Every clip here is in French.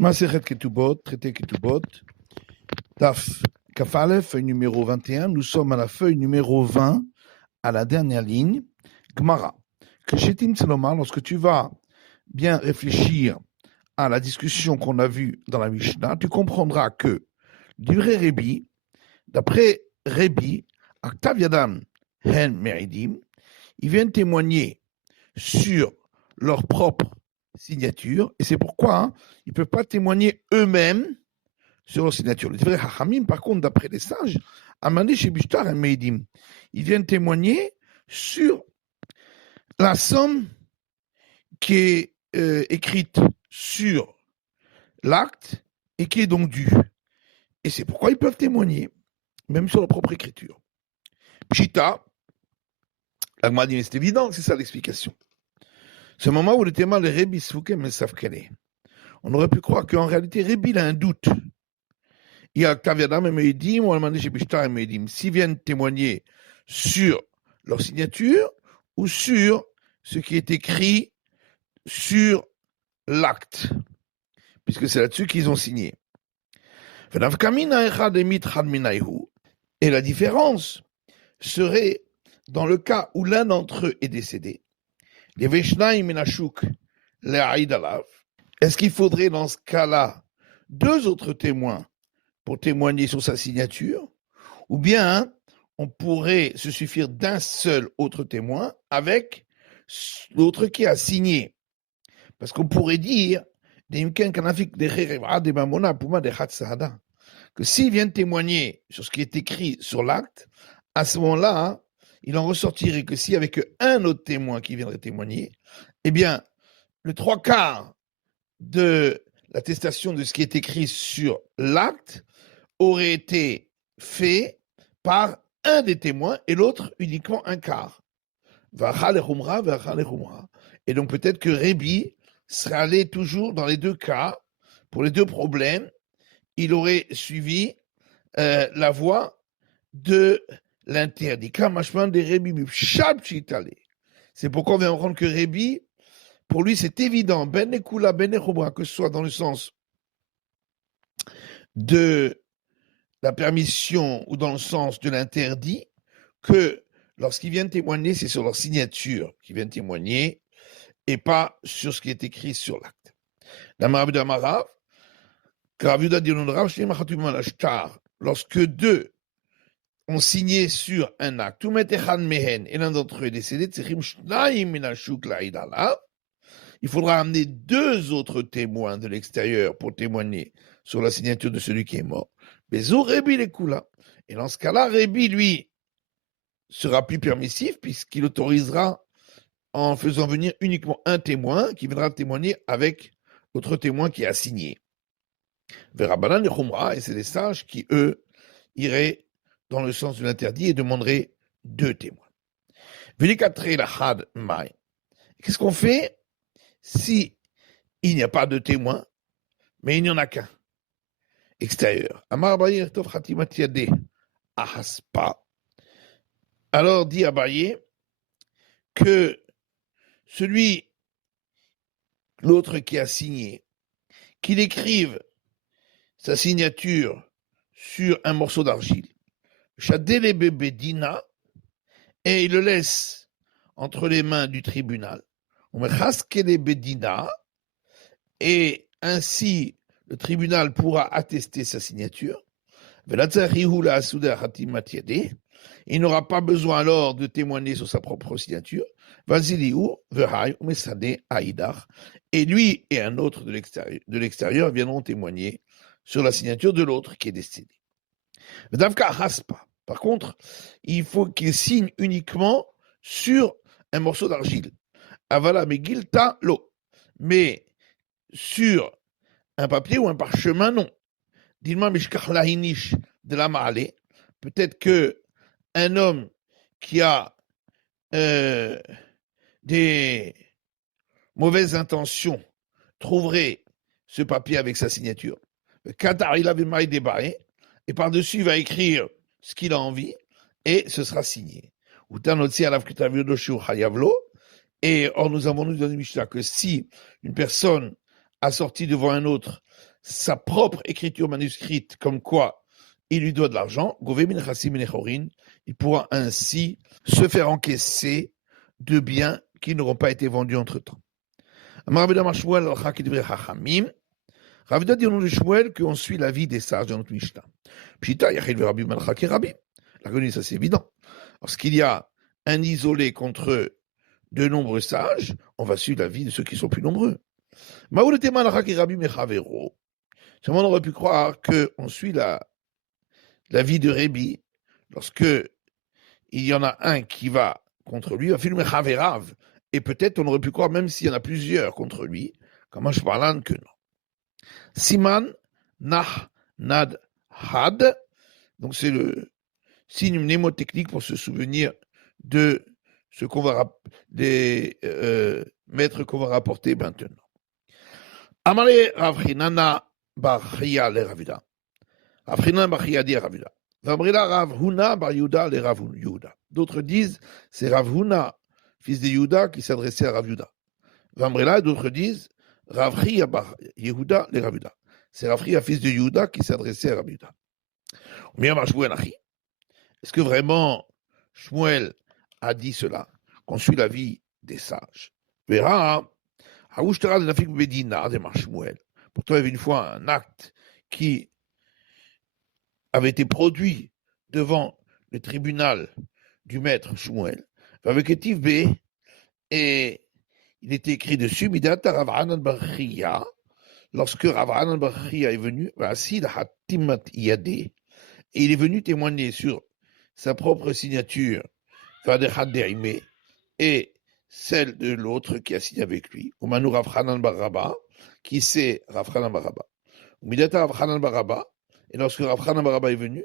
Masechet Ketubot, traité Ketubot, Taf Kafale, feuille numéro 21. Nous sommes à la feuille numéro 20, à la dernière ligne. Gmara. Keshetim Tselomar, lorsque tu vas bien réfléchir à la discussion qu'on a vue dans la Mishnah, tu comprendras que, d'après Rebi, Aktav Yadam Hen Meridim, ils viennent témoigner sur leur propre signature, et c'est pourquoi ils ne peuvent pas témoigner eux-mêmes sur leur signature. Les vrais Hachamim, par contre, d'après les sages, Amandé chez Bishtar et Meidim, ils viennent témoigner sur la somme qui est écrite sur l'acte et qui est donc due. Et c'est pourquoi ils peuvent témoigner, même sur leur propre écriture. Pshita, la Gemara dit, c'est évident, c'est ça l'explication. C'est le moment où le témoin, les Rebbi Sfoukem et Safkele. On aurait pu croire qu'en réalité, Rebbi a un doute. Il y a Taviadam et Meidim, ou Almané chez Bishtar et Meidim, s'ils viennent témoigner sur leur signature ou sur ce qui est écrit sur l'acte, puisque c'est là-dessus qu'ils ont signé. Et la différence serait dans le cas où l'un d'entre eux est décédé. Est-ce qu'il faudrait dans ce cas-là deux autres témoins pour témoigner sur sa signature, ou bien on pourrait se suffire d'un seul autre témoin avec l'autre qui a signé? Parce qu'on pourrait dire que s'ils viennent témoigner sur ce qui est écrit sur l'acte, à ce moment-là, il en ressortirait que s'il n'y avait qu'un autre témoin qui viendrait témoigner, eh bien, le 3/4 de l'attestation de ce qui est écrit sur l'acte aurait été fait par un des témoins et l'autre uniquement un quart. Et donc peut-être que Rebi serait allé toujours dans les deux cas, pour les deux problèmes, il aurait suivi la voie de l'interdit. C'est pourquoi on vient comprendre que Rebi, pour lui c'est évident, ben ekula, ben echobra, que ce soit dans le sens de la permission ou dans le sens de l'interdit, que lorsqu'ils viennent témoigner, c'est sur leur signature qu'ils viennent témoigner et pas sur ce qui est écrit sur l'acte. Lorsque deux ont signé sur un acte, et l'un d'entre eux est décédé, il faudra amener deux autres témoins de l'extérieur pour témoigner sur la signature de celui qui est mort. Et dans ce cas-là, Rebi, lui, sera plus permissif puisqu'il autorisera en faisant venir uniquement un témoin qui viendra témoigner avec l'autre témoin qui a signé. Et c'est les sages qui, eux, iraient dans le sens de l'interdit et demanderaient deux témoins. Qu'est-ce qu'on fait si il n'y a pas de témoin, mais il n'y en a qu'un extérieur? Alors dit Abaye que l'autre qui a signé, qu'il écrive sa signature sur un morceau d'argile, Shadele Bedina, et il le laisse entre les mains du tribunal. Et ainsi le tribunal pourra attester sa signature. Il n'aura pas besoin alors de témoigner sur sa propre signature. Et lui et un autre de l'extérieur viendront témoigner sur la signature de l'autre qui est décédé. Par contre, il faut qu'il signe uniquement sur un morceau d'argile. Avala megilta lo. Mais sur un papier ou un parchemin, non. Dilma mishkach lahinish de la maale. Peut-être que un homme qui a des mauvaises intentions trouverait ce papier avec sa signature. Qatar, il avait maille débarré, et par-dessus, il va écrire ce qu'il a envie, et ce sera signé. Et or, nous avons dit dans le Mishnah que si une personne a sorti devant un autre sa propre écriture manuscrite, comme quoi il lui doit de l'argent, il pourra ainsi se faire encaisser de biens qui n'auront pas été vendus entre-temps. Ravida dit au nom de Shmuel qu'on suit la vie des sages dans notre Mishnah. Pshita, Yachid Rabbi Malchak et Rabbi. La connue, ça c'est évident. Lorsqu'il y a un isolé contre de nombreux sages, on va suivre la vie de ceux qui sont plus nombreux. Maoulete Malchak et Rabbi Mechavero. Seulement, on aurait pu croire qu'on suit la vie de Rabbi lorsque il y en a un qui va contre lui, et peut-être on aurait pu croire, même s'il y en a plusieurs contre lui, comment je parle que non. Siman, Nah, Nad, Had, donc c'est le signe mnémotechnique pour se souvenir de ce qu'on va des maîtres qu'on va rapporter maintenant. Amale Ravrinana Bachia le Ravida. Ravrinana Bachia dit Ravida. Vabrila Rav Huna bar Yuda le Rav Yuda. D'autres disent c'est Rav Huna, fils de Yuda, qui s'adressait à Rav Yuda. Vabrila, d'autres disent Rav Chia bar Yehuda le Rav Yuda. C'est Rav Chia, fils de Yuda, qui s'adressait à Rav Yuda. Est-ce que vraiment Shmuel a dit cela, qu'on suit la vie des sages? Verra, pourtant il y avait une fois un acte qui avait été produit devant le tribunal du maître Shmuel, avec Etiv B, et il était écrit dessus, Midata Rav Hanan bar Chia, lorsque Rav Hanan bar Chia est venu, et il est venu témoigner sur sa propre signature, et celle de l'autre qui a signé avec lui, Umanu Rav Hanan bar Rabba, qui c'est Rav Hanan bar Rabba. Midata Rav Hanan bar Rabba, et lorsque Rav Hanan bar Rabba est venu,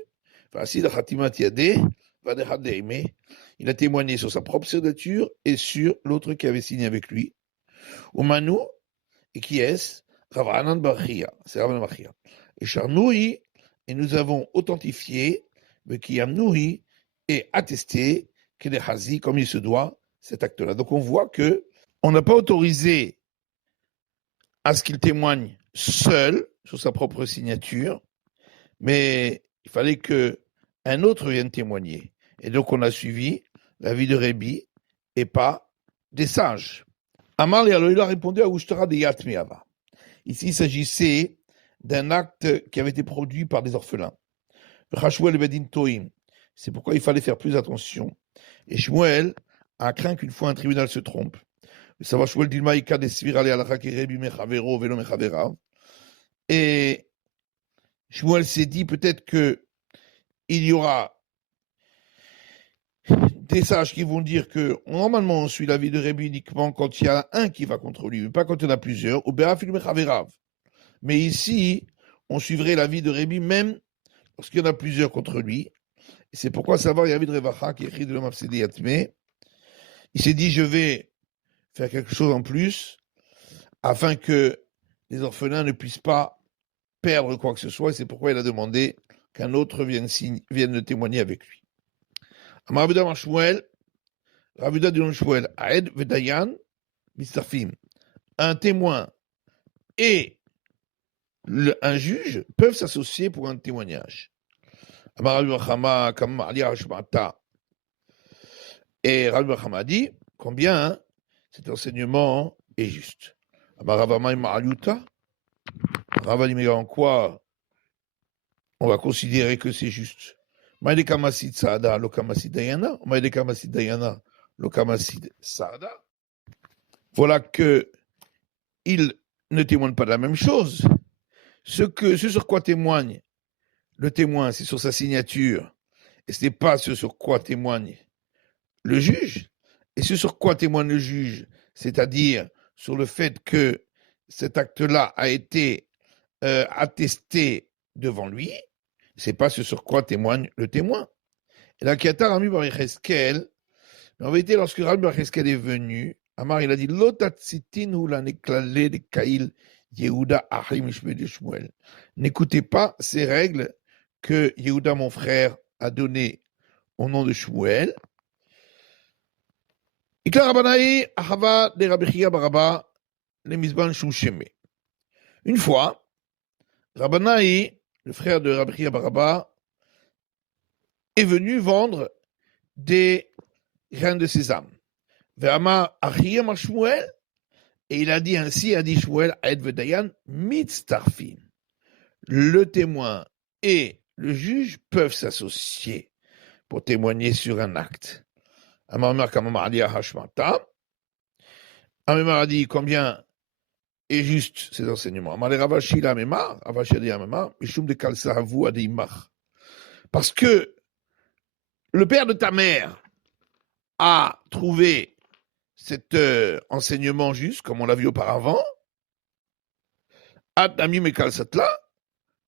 il a témoigné sur sa propre signature et sur l'autre qui avait signé avec lui. Umanu, et qui est-ce? Rav Hanan bar Chia, c'est Rav Hanan bar Chia. Et Charnoui, et nous avons authentifié, Bekiyamnoui, et attesté qu'il est hazi comme il se doit cet acte-là. Donc on voit que on n'a pas autorisé à ce qu'il témoigne seul sur sa propre signature, mais il fallait que un autre vienne témoigner. Et donc on a suivi la vie de Rébi et pas des sages. Amar il a répondu à Ushtara de Yatmeava. Ici, il s'agissait d'un acte qui avait été produit par des orphelins. C'est pourquoi il fallait faire plus attention. Et Shmuel a craint qu'une fois un tribunal se trompe. Et Shmuel s'est dit peut-être que il y aura des sages qui vont dire que normalement on suit la vie de Rébi uniquement quand il y a un qui va contre lui, mais pas quand il y en a plusieurs. Mais ici, on suivrait la vie de Rébi même lorsqu'il y en a plusieurs contre lui. Et c'est pourquoi savoir Yavid Revacha qui écrit de l'homme Absédé Yatmé, il s'est dit je vais faire quelque chose en plus afin que les orphelins ne puissent pas perdre quoi que ce soit. Et c'est pourquoi il a demandé qu'un autre vienne le témoigner avec lui. Ravuda Shmuel, Ravuda de Shmuel, Aed Vedayan, Mistafim. Un témoin et un juge peuvent s'associer pour un témoignage. Et Rabbi Bachama dit combien cet enseignement est juste. Ravani, en quoi on va considérer que c'est juste? Voilà que il ne témoigne pas de la même chose. Ce sur quoi témoigne le témoin, c'est sur sa signature, et ce n'est pas ce sur quoi témoigne le juge. Et ce sur quoi témoigne le juge, c'est-à-dire sur le fait que cet acte-là a été attesté devant lui, c'est pas ce sur quoi témoigne le témoin. Et là, Kiatar Rami Bar Yecheskel, en vérité, lorsque Rami Bar Yecheskel est venu, Amar, il a dit Lotatzitin ou la neklalé de Kaïl Yehuda Achim Ishmael de Shmuel. N'écoutez pas ces règles que Yehuda, mon frère, a données au nom de Shmuel. Ikla Rabanaï Ahava de Rabbi Chia Baraba le Mizban Shoucheme. Une fois, Rabbanaï, le frère de Rabbi Chia bar Abba, est venu vendre des grains de sésame. Ve'amar Achia mar Shmuel, et il a dit ainsi, a dit Shmuel, Aed vedayan mitztarfin. Le témoin et le juge peuvent s'associer pour témoigner sur un acte. Amar Kamamar Aliyah Hashmata. Amar a dit combien est juste ces enseignements. Amar le Ravashi la Memar, Ravashi a dit Memar, Mishum de Kalsahavu a dit Imar. Parce que le père de ta mère a trouvé cet enseignement juste, comme on l'a vu auparavant. Adami Mekalsatla,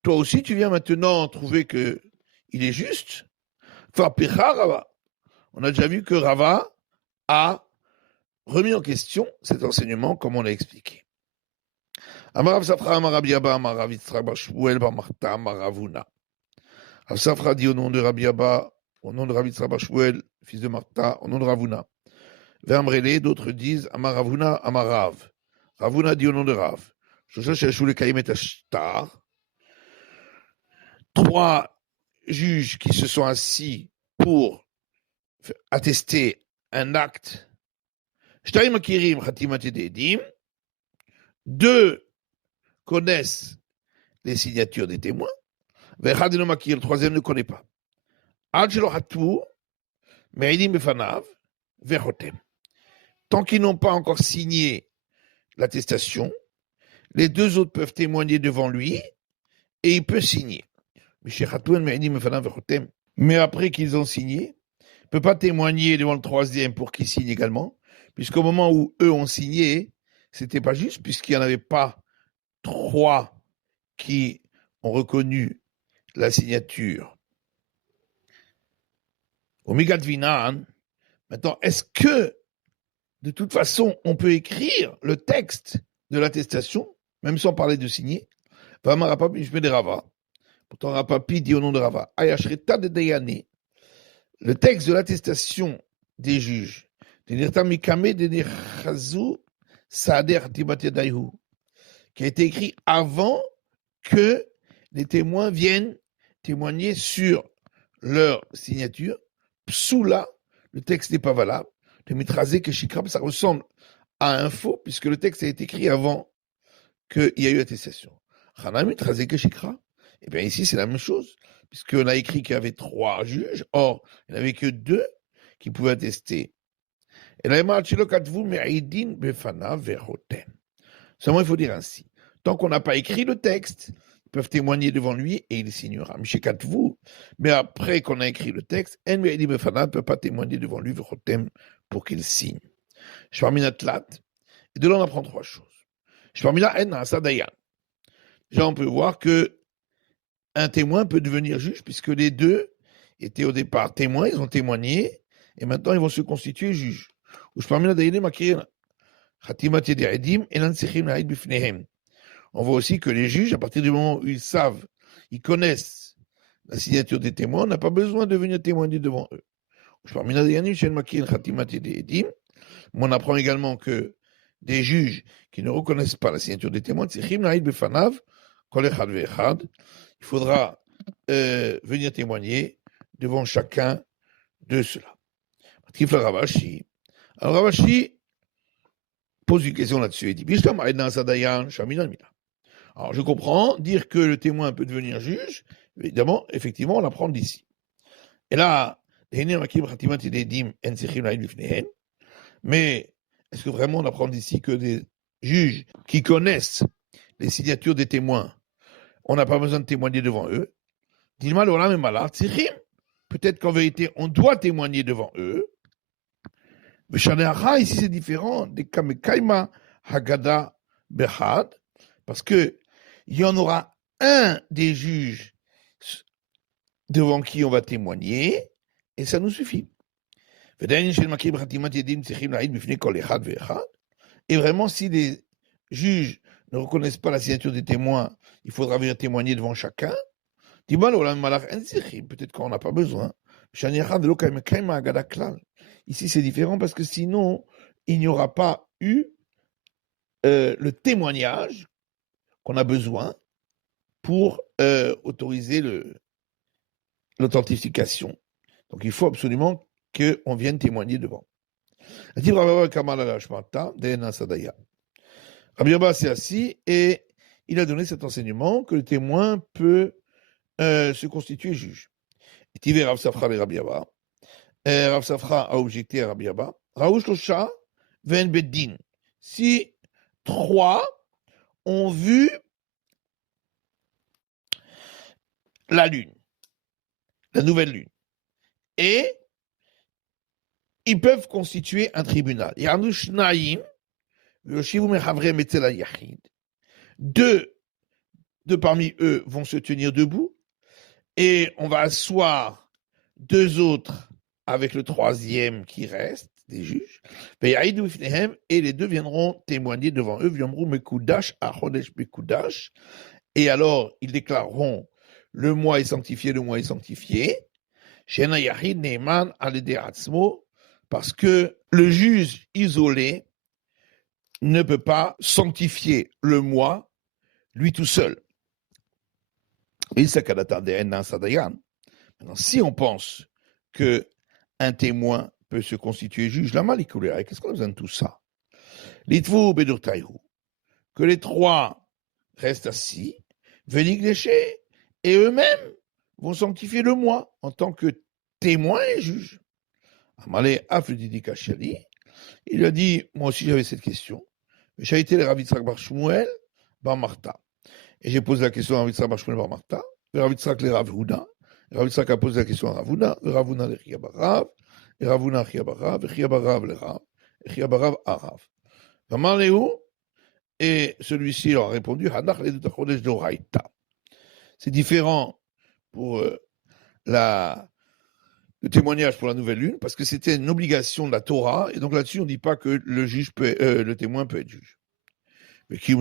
toi aussi tu viens maintenant trouver que il est juste. Farpecha Rava. On a déjà vu que Rava a remis en question cet enseignement comme on l'a expliqué. Amarav Safra, Amarav Yaba, Amarav Yitzhak bar Shmuel bar Marta, Amaravuna. Rav Safra dit au nom de Rabbi Abba, au nom de Rabbi Yitzhak bar Shmuel, fils de Marta, au nom de Ravuna. Vermrele, d'autres disent Amaravuna, Amarav. Ravuna dit au nom de Rav. Trois juges qui se sont assis pour attester un acte. Deux connaissent les signatures des témoins. Le troisième ne connaît pas. Tant qu'ils n'ont pas encore signé l'attestation, les deux autres peuvent témoigner devant lui et il peut signer. Mais après qu'ils ont signé, il ne peut pas témoigner devant le troisième pour qu'il signe également, puisqu'au moment où eux ont signé, ce n'était pas juste, puisqu'il n'y en avait pas trois qui ont reconnu la signature. Au Migadvinan, maintenant, est-ce que de toute façon, on peut écrire le texte de l'attestation, même sans parler de signer? Pourtant, Rapapi dit au nom de Rava, le texte de l'attestation des juges, qui a été écrit avant que les témoins viennent témoigner sur leur signature. Psoula, le texte n'est pas valable. Le mitrasé que Shikram, ça ressemble à un faux, puisque le texte a été écrit avant qu'il y a eu attestation. Chana mitrasé que Shikra, eh bien ici c'est la même chose, puisqu'on a écrit qu'il y avait trois juges, or il n'y avait que deux qui pouvaient attester. Et là, seulement il faut dire ainsi. Tant qu'on n'a pas écrit le texte, ils peuvent témoigner devant lui et il signera. Mais après qu'on a écrit le texte, ne peut pas témoigner devant lui pour qu'il signe. Et de là, on apprend trois choses. Déjà, on peut voir que un témoin peut devenir juge, puisque les deux étaient au départ témoins, ils ont témoigné, et maintenant ils vont se constituer juges. On voit aussi que les juges, à partir du moment où ils savent, ils connaissent la signature des témoins, on n'a pas besoin de venir témoigner devant eux. On apprend également que des juges qui ne reconnaissent pas la signature des témoins, il faudra venir témoigner devant chacun de ceux-là. Alors Ravashi pose une question là-dessus et dit alors je comprends, dire que le témoin peut devenir juge, évidemment, effectivement, on l'apprend d'ici. Et là, mais est-ce que vraiment on apprend d'ici que des juges qui connaissent les signatures des témoins, on n'a pas besoin de témoigner devant eux? Peut-être qu'en vérité, on doit témoigner devant eux. Ici, c'est différent des Kamekaima Hagada Behad, parce qu'il y en aura un des juges devant qui on va témoigner, et ça nous suffit. Et vraiment, si les juges ne reconnaissent pas la signature des témoins, il faudra venir témoigner devant chacun. Peut-être qu'on n'a pas besoin. Ici, c'est différent parce que sinon, il n'y aura pas eu le témoignage qu'on a besoin pour autoriser l'authentification. Donc il faut absolument qu'on vienne témoigner devant. Rabbi Abba s'est assis et il a donné cet enseignement que le témoin peut se constituer juge. Et Rav Safra et Rabbi Abba. Rav Safra a objecté à Rabbi Abba. Raouch Losha ven beddin. Si 3 ont vu la lune, la nouvelle lune, et ils peuvent constituer un tribunal. Deux parmi eux vont se tenir debout, et on va asseoir 2 autres avec le 3e qui reste, des juges, et les 2 viendront témoigner devant eux, et alors ils déclareront le mois est sanctifié, le mois est sanctifié, parce que le juge isolé ne peut pas sanctifier le mois lui tout seul. Maintenant, si on pense qu'un témoin peut se constituer juge, qu'est-ce qu'on a besoin de tout ça? Que les 3 restent assis, et eux-mêmes vont sanctifier le mois en tant que témoin et juge. Il lui a dit, moi aussi j'avais cette question. J'ai été le Rav Yitzhak bar Shmuel bar Martha. Et j'ai posé la question à Rav Yitzhak bar Shmuel bar Martha, et Rav Yitzhak le Rav Houda. Rav Yitzhak a posé la question à Rav Houda, et Rav Houda le Chia bar Rav, et Rav Houda Chia bar Rav, et Chia bar Rav le Rav, et Chia bar Rav à Rav. Et celui-ci leur a répondu, c'est différent pour le témoignage pour la nouvelle lune, parce que c'était une obligation de la Torah, et donc là-dessus, on ne dit pas que le témoin peut être juge. Mais qui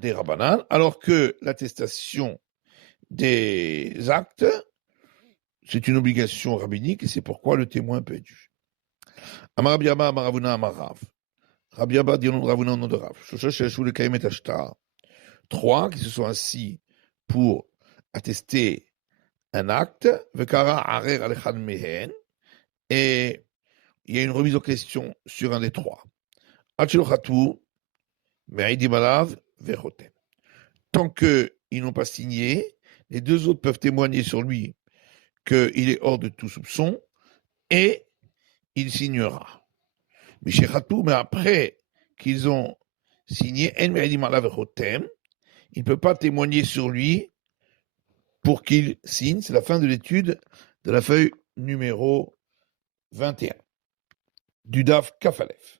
des Rabbanan, alors que l'attestation des actes, c'est une obligation rabbinique, et c'est pourquoi le témoin peut être juge. Amar Rabbi Abba, Amar Ravuna, Amar Rav. Rabbi Abba dit au nom de Ravuna, au nom de Rav. 3 qui se sont assis pour attester un acte, et il y a une remise en question sur un des 3. Tant qu'ils n'ont pas signé, les 2 autres peuvent témoigner sur lui qu'il est hors de tout soupçon, et il signera. Mais après qu'ils ont signé, il ne peut pas témoigner sur lui pour qu'il signe. C'est la fin de l'étude de la feuille numéro 21 du DAF Kafalef.